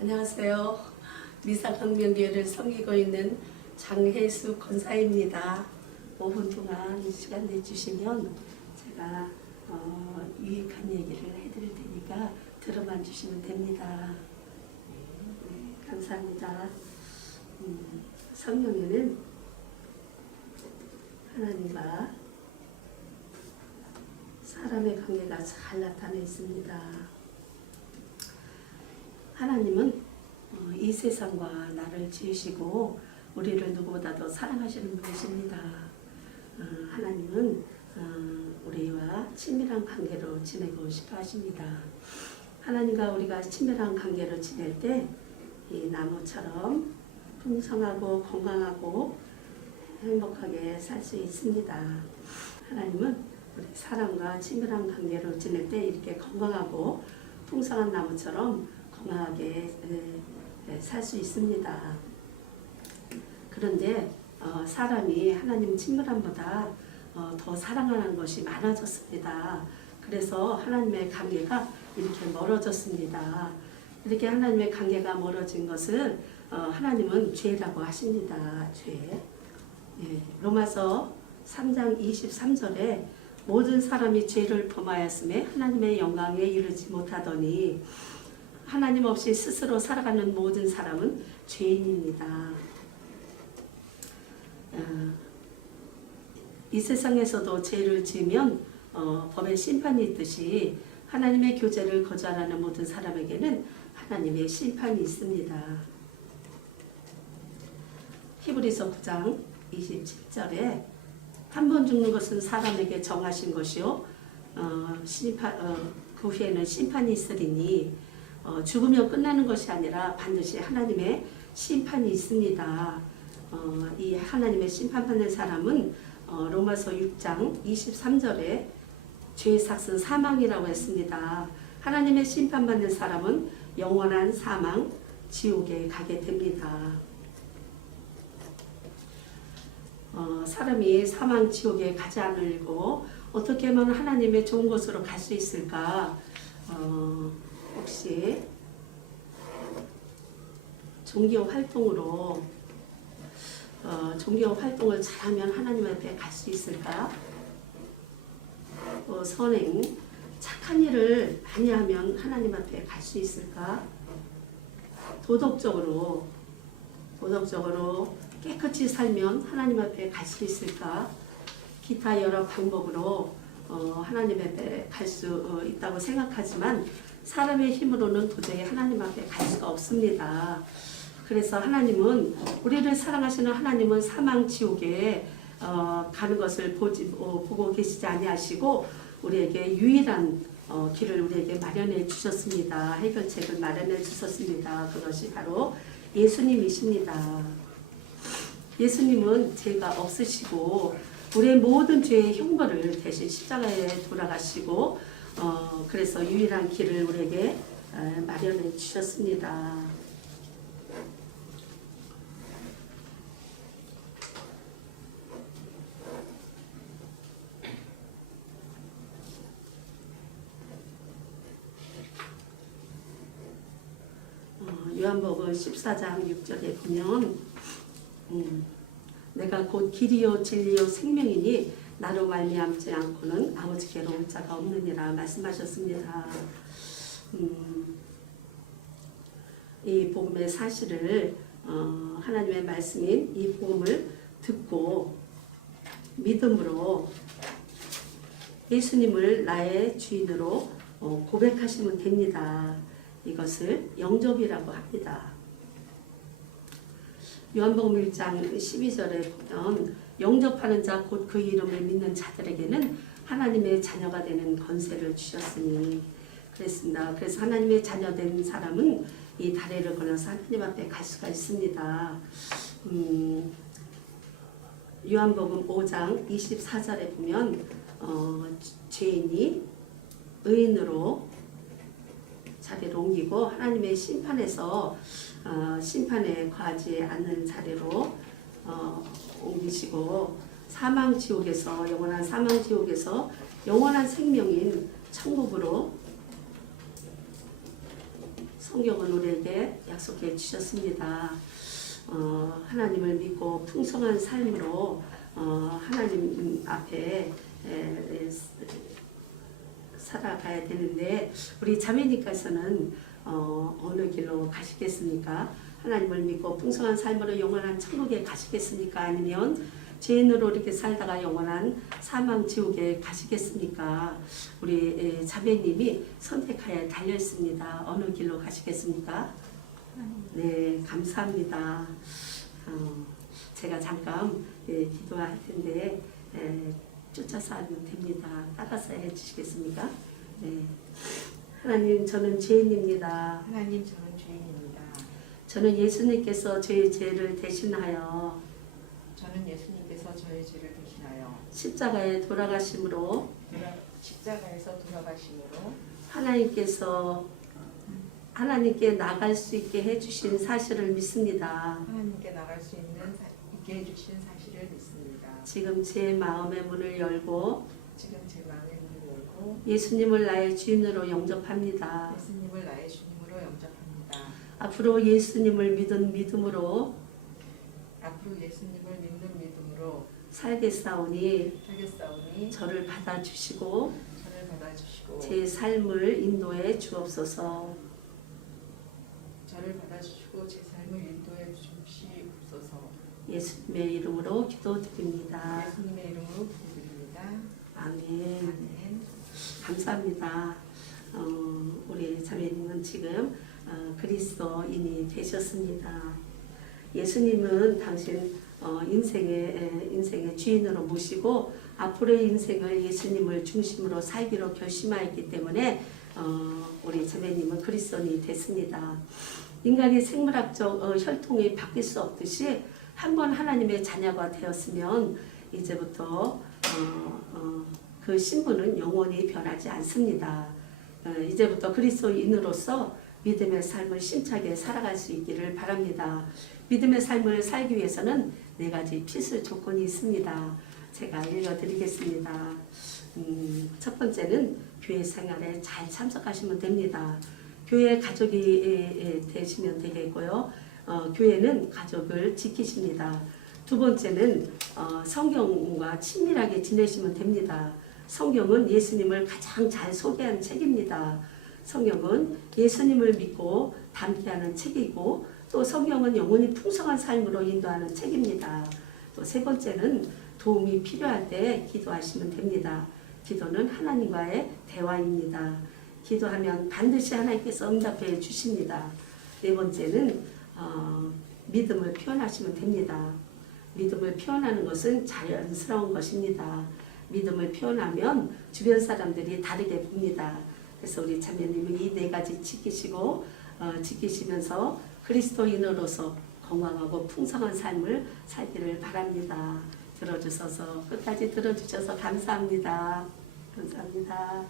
안녕하세요. 미사강명교회를 섬기고 있는 장혜수 권사입니다. 5분 동안 시간 내주시면 제가 유익한 얘기를 해드릴 테니까 들어만 주시면 됩니다. 네, 감사합니다. 성경에는 하나님과 사람의 관계가 잘 나타나 있습니다. 하나님은 이 세상과 나를 지으시고 우리를 누구보다도 사랑하시는 분이십니다. 하나님은 우리와 친밀한 관계로 지내고 싶어 하십니다. 하나님과 우리가 친밀한 관계로 지낼 때 이 나무처럼 풍성하고 건강하고 행복하게 살 수 있습니다. 하나님은 우리 사람과 친밀한 관계로 지낼 때 이렇게 건강하고 풍성한 나무처럼 건강하게 살 수 있습니다. 그런데 사람이 하나님 친밀함보다 더 사랑하는 것이 많아졌습니다. 그래서 하나님의 관계가 이렇게 멀어졌습니다. 이렇게 하나님의 관계가 멀어진 것을 하나님은 죄라고 하십니다. 죄. 로마서 3장 23절에 모든 사람이 죄를 범하였음에 하나님의 영광에 이르지 못하더니 하나님 없이 스스로 살아가는 모든 사람은 죄인입니다. 이 세상에서도 죄를 지으면 법의 심판이 있듯이 하나님의 교제를 거절하는 모든 사람에게는 하나님의 심판이 있습니다. 히브리서 9장 27절에 한 번 죽는 것은 사람에게 정하신 것이요 그 후에는 심판이 있으리니 죽으면 끝나는 것이 아니라 반드시 하나님의 심판이 있습니다. 이 하나님의 심판받는 사람은 로마서 6장 23절에 죄의 삭은 사망이라고 했습니다. 하나님의 심판받는 사람은 영원한 사망, 지옥에 가게 됩니다. 사람이 사망, 지옥에 가지 않으려고 어떻게 하면 하나님의 좋은 곳으로 갈 수 있을까? 혹시 종교 활동으로 종교 활동을 잘하면 하나님 앞에 갈 수 있을까? 선행, 착한 일을 많이 하면 하나님 앞에 갈 수 있을까? 도덕적으로 깨끗이 살면 하나님 앞에 갈 수 있을까? 기타 여러 방법으로 하나님 앞에 갈 수 있다고 생각하지만 사람의 힘으로는 도저히 하나님 앞에 갈 수가 없습니다. 그래서 하나님은 우리를 사랑하시는 하나님은 사망 지옥에 가는 것을 보고 계시지 아니하시고 우리에게 유일한 길을 우리에게 마련해 주셨습니다. 해결책을 마련해 주셨습니다. 그것이 바로 예수님이십니다. 예수님은 죄가 없으시고 우리의 모든 죄의 형벌을 대신 십자가에 돌아가시고 그래서 유일한 길을 우리에게 마련해 주셨습니다. 요한복음 14장 6절에 보면 내가 곧 길이요 진리요 생명이니 나로 말미암지 않고는 아버지께로 올 자가 없느니라 말씀하셨습니다. 이 복음의 사실을 하나님의 말씀인 이 복음을 듣고 믿음으로 예수님을 나의 주인으로 고백하시면 됩니다. 이것을 영접이라고 합니다. 요한복음 1장 12절에 보면 영접하는 자 곧 그 이름을 믿는 자들에게는 하나님의 자녀가 되는 권세를 주셨으니 그랬습니다. 그래서 하나님의 자녀된 사람은 이 다리를 건너서 하나님 앞에 갈 수가 있습니다. 요한복음 5장 24절에 보면 죄인이 의인으로 자리를 옮기고 하나님의 심판에서 심판에 과하지 않는 자리로 옮기시고 사망지옥에서 영원한 사망지옥에서 영원한 생명인 천국으로 성경은 우리에게 약속해 주셨습니다. 하나님을 믿고 풍성한 삶으로 하나님 앞에 살아가야 되는데 우리 자매님께서는 어느 길로 가시겠습니까? 하나님을 믿고 풍성한 삶으로 영원한 천국에 가시겠습니까? 아니면 죄인으로 이렇게 살다가 영원한 사망 지옥에 가시겠습니까? 우리 자매님이 선택하여 달려 있습니다. 어느 길로 가시겠습니까? 네, 감사합니다. 제가 잠깐 기도할 텐데 쫓아서 하면 됩니다. 따라서 해주시겠습니까? 네. 하나님, 저는 죄인입니다. 하나님, 저는 주인입니다. 저는 예수님께서 저의 죄를 대신하여 저는 예수님께서 저의 죄를 대신하여 십자가에 돌아가심으로 십자가에서 돌아가심으로 하나님께 나갈 수 있게 해주신 사실을 믿습니다. 하나님께 나갈 수 있게 해주신 사실을 믿습니다. 지금 제 마음의 문을 열고 지금 제 마음의 문을 열고 예수님을 나의 주인으로 영접합니다. 예수님을 나의 주님으로 영접합니다. 앞으로 예수님을 믿은 믿음으로 앞으로 예수님을 믿는 믿음으로 살겠사오니 살겠사오니 저를 받아주시고 저를 받아주시고 제 삶을 인도해 주옵소서. 저를 받아주시고 제 삶을 인도해 주시옵소서. 예수님의 이름으로 기도드립니다. 예수님의 이름으로 기도드립니다. 아멘. 아멘. 감사합니다. 우리 자매님은 지금 그리스도인이 되셨습니다. 예수님은 당신 인생의 주인으로 모시고 앞으로의 인생을 예수님을 중심으로 살기로 결심하였기 때문에 우리 자매님은 그리스도인이 됐습니다. 인간이 생물학적 혈통이 바뀔 수 없듯이 한번 하나님의 자녀가 되었으면 이제부터 그 신분은 영원히 변하지 않습니다. 이제부터 그리스도인으로서 믿음의 삶을 심차게 살아갈 수 있기를 바랍니다. 믿음의 삶을 살기 위해서는 네 가지 필수 조건이 있습니다. 제가 읽어드리겠습니다. 첫 번째는 교회 생활에 잘 참석하시면 됩니다. 교회 가족이 되시면 되겠고요. 교회는 가족을 지키십니다. 두 번째는 성경과 친밀하게 지내시면 됩니다. 성경은 예수님을 가장 잘 소개한 책입니다. 성경은 예수님을 믿고 담대하는 책이고 또 성경은 영혼이 풍성한 삶으로 인도하는 책입니다. 또 세 번째는 도움이 필요할 때 기도하시면 됩니다. 기도는 하나님과의 대화입니다. 기도하면 반드시 하나님께서 응답해 주십니다. 네 번째는 믿음을 표현하시면 됩니다. 믿음을 표현하는 것은 자연스러운 것입니다. 믿음을 표현하면 주변 사람들이 다르게 봅니다. 그래서 우리 자매님은 이 네 가지 지키시면서 그리스도인으로서 건강하고 풍성한 삶을 살기를 바랍니다. 끝까지 들어주셔서 감사합니다. 감사합니다.